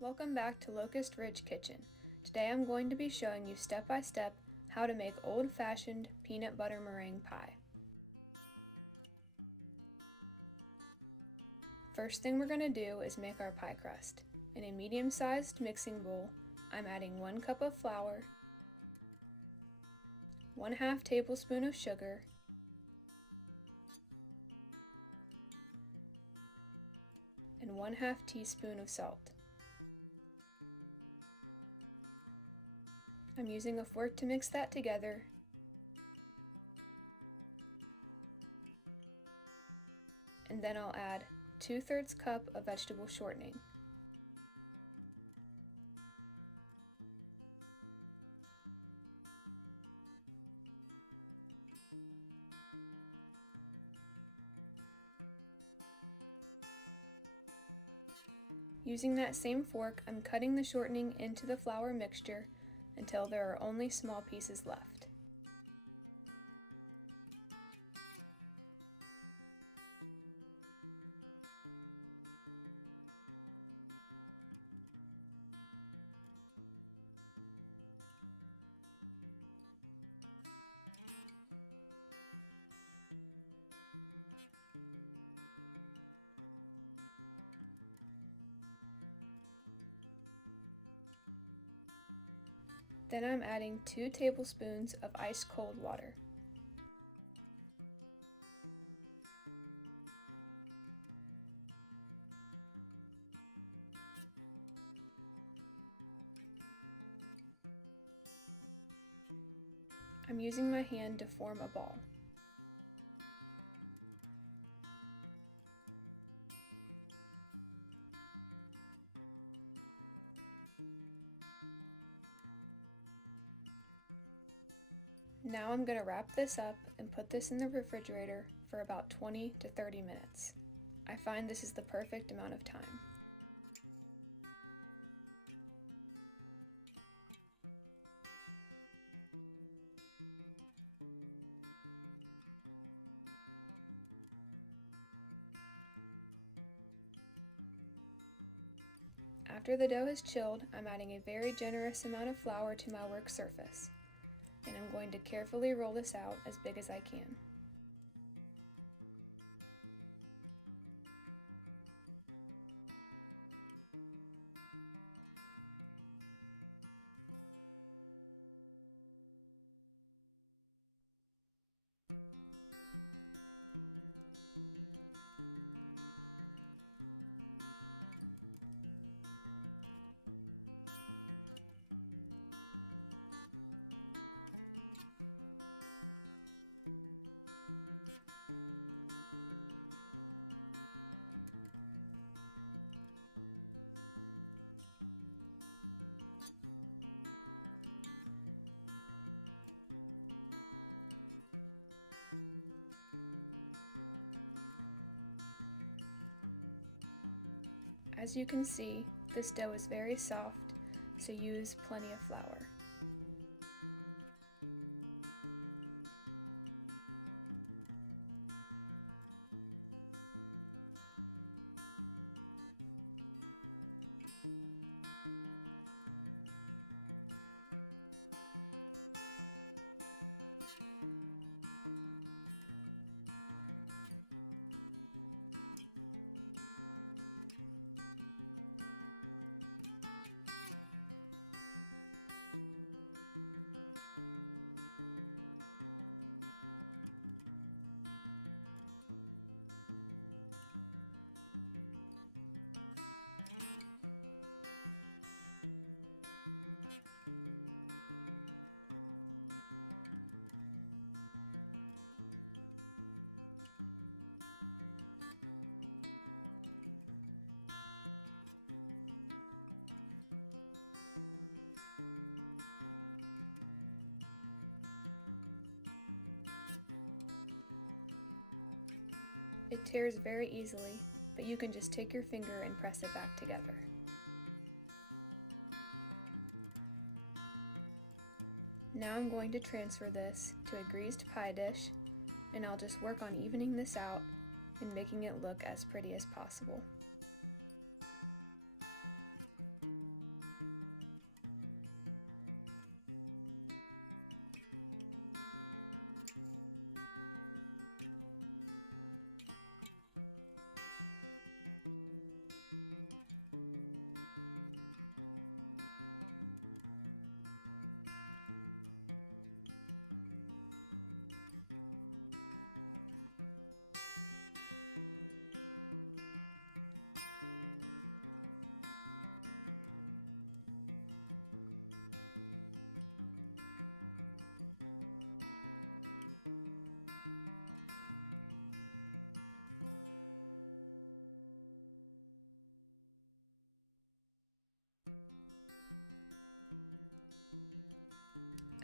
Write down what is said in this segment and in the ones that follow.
Welcome back to Locust Ridge Kitchen. Today I'm going to be showing you step by step how to make old-fashioned peanut butter meringue pie. First thing we're going to do is make our pie crust. In a medium-sized mixing bowl, I'm adding 1 cup of flour, 1/2 tablespoon of sugar, and 1/2 teaspoon of salt. I'm using a fork to mix that together, and then I'll add 2/3 cup of vegetable shortening. Using that same fork, I'm cutting the shortening into the flour mixture until there are only small pieces left. Then I'm adding 2 tablespoons of ice cold water. I'm using my hand to form a ball. Now I'm going to wrap this up and put this in the refrigerator for about 20 to 30 minutes. I find this is the perfect amount of time. After the dough has chilled, I'm adding a very generous amount of flour to my work surface, and I'm going to carefully roll this out as big as I can. As you can see, this dough is very soft, so use plenty of flour. It tears very easily, but you can just take your finger and press it back together. Now I'm going to transfer this to a greased pie dish, and I'll just work on evening this out and making it look as pretty as possible.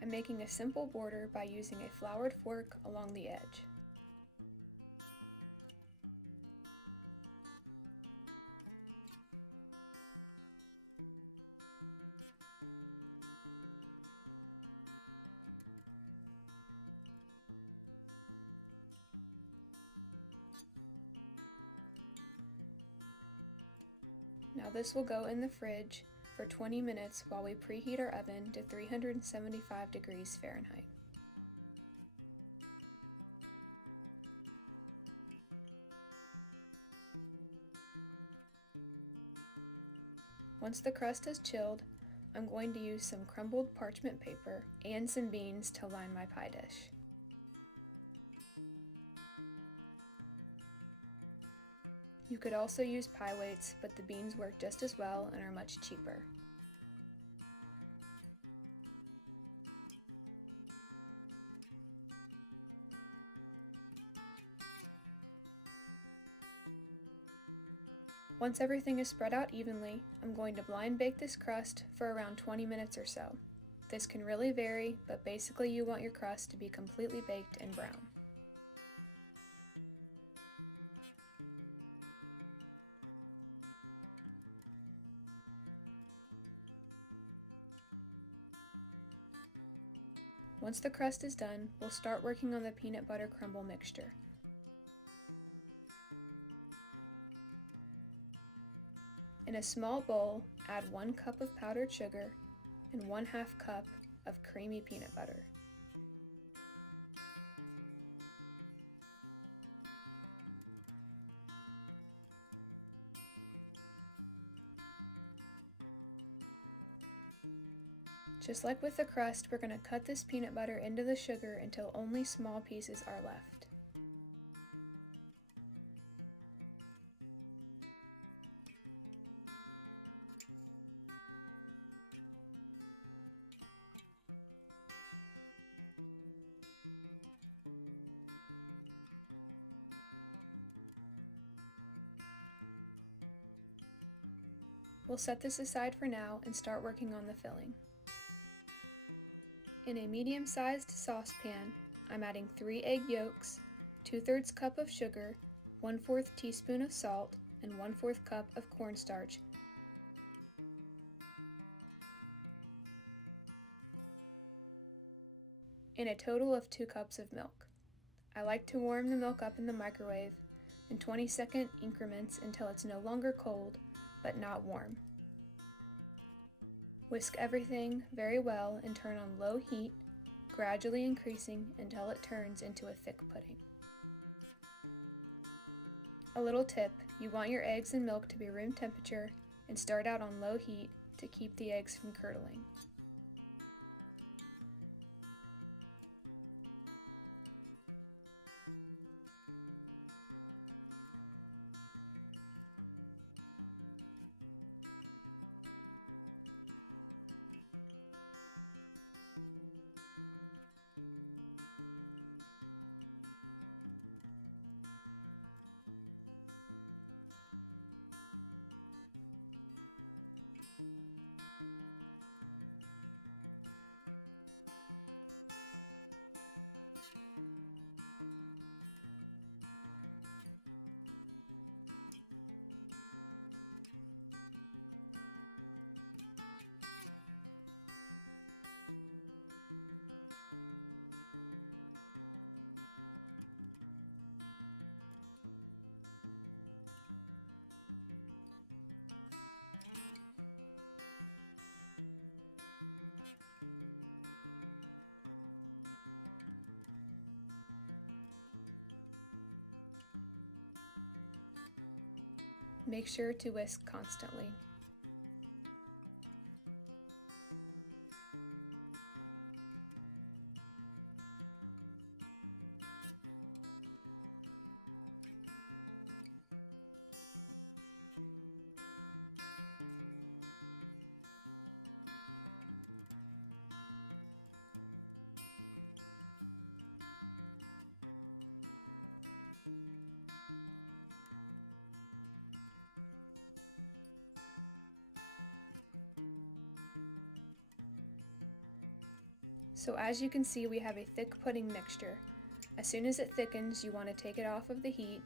I'm making a simple border by using a floured fork along the edge. Now this will go in the fridge for 20 minutes while we preheat our oven to 375 degrees Fahrenheit. Once the crust has chilled, I'm going to use some crumbled parchment paper and some beans to line my pie dish. You could also use pie weights, but the beans work just as well and are much cheaper. Once everything is spread out evenly, I'm going to blind bake this crust for around 20 minutes or so. This can really vary, but basically you want your crust to be completely baked and brown. Once the crust is done, we'll start working on the peanut butter crumble mixture. In a small bowl, add 1 cup of powdered sugar and 1/2 cup of creamy peanut butter. Just like with the crust, we're going to cut this peanut butter into the sugar until only small pieces are left. We'll set this aside for now and start working on the filling. In a medium-sized saucepan, I'm adding 3 egg yolks, 2/3 cup of sugar, 1/4 teaspoon of salt, and 1/4 cup of cornstarch. In a total of 2 cups of milk. I like to warm the milk up in the microwave in 20-second increments until it's no longer cold, but not warm. Whisk everything very well and turn on low heat, gradually increasing until it turns into a thick pudding. A little tip, you want your eggs and milk to be room temperature and start out on low heat to keep the eggs from curdling. Make sure to whisk constantly. So as you can see, we have a thick pudding mixture. As soon as it thickens, you want to take it off of the heat.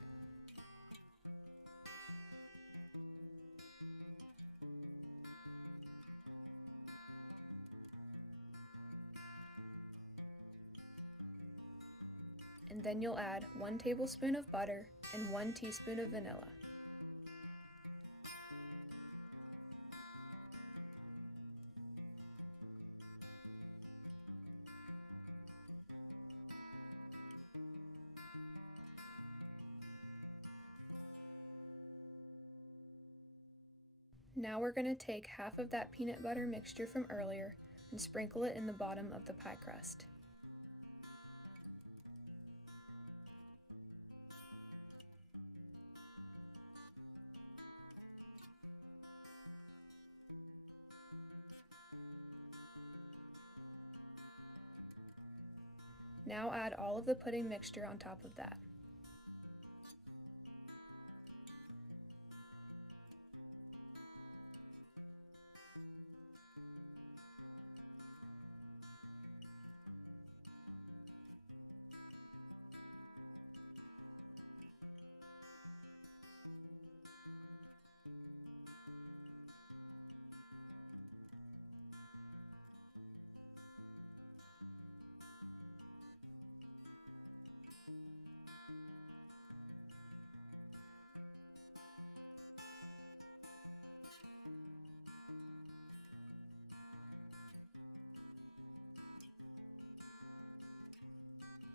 And then you'll add 1 tablespoon of butter and 1 teaspoon of vanilla. Now we're going to take half of that peanut butter mixture from earlier and sprinkle it in the bottom of the pie crust. Now add all of the pudding mixture on top of that.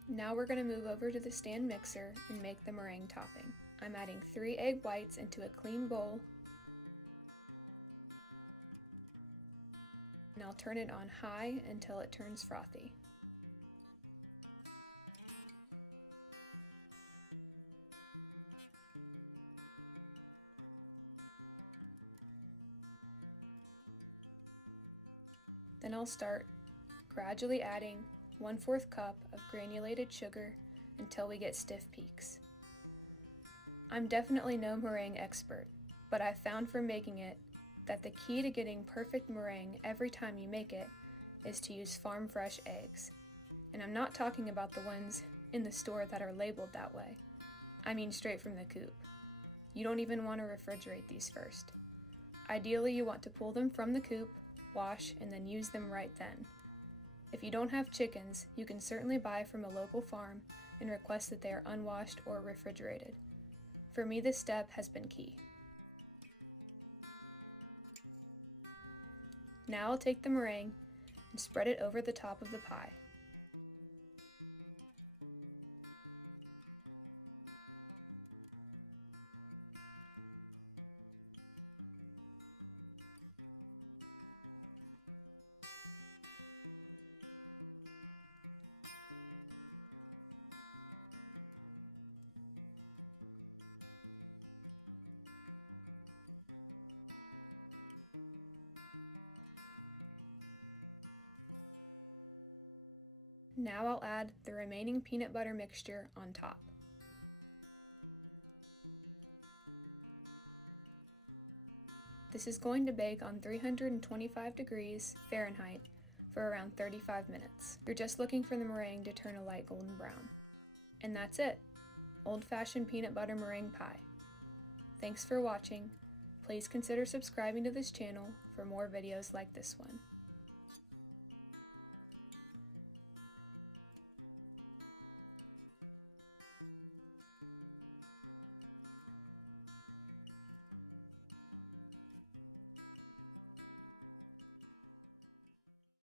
Now we're going to move over to the stand mixer and make the meringue topping. I'm adding 3 egg whites into a clean bowl, and I'll turn it on high until it turns frothy. Then I'll start gradually adding 1/4 cup of granulated sugar until we get stiff peaks. I'm definitely no meringue expert, but I've found from making it that the key to getting perfect meringue every time you make it is to use farm fresh eggs. And I'm not talking about the ones in the store that are labeled that way. I mean straight from the coop. You don't even want to refrigerate these first. Ideally, you want to pull them from the coop, wash, and then use them right then. If you don't have chickens, you can certainly buy from a local farm and request that they are unwashed or refrigerated. For me, this step has been key. Now I'll take the meringue and spread it over the top of the pie. Now I'll add the remaining peanut butter mixture on top. This is going to bake on 325 degrees Fahrenheit for around 35 minutes. You're just looking for the meringue to turn a light golden brown. And that's it! Old-fashioned peanut butter meringue pie. Thanks for watching. Please consider subscribing to this channel for more videos like this one.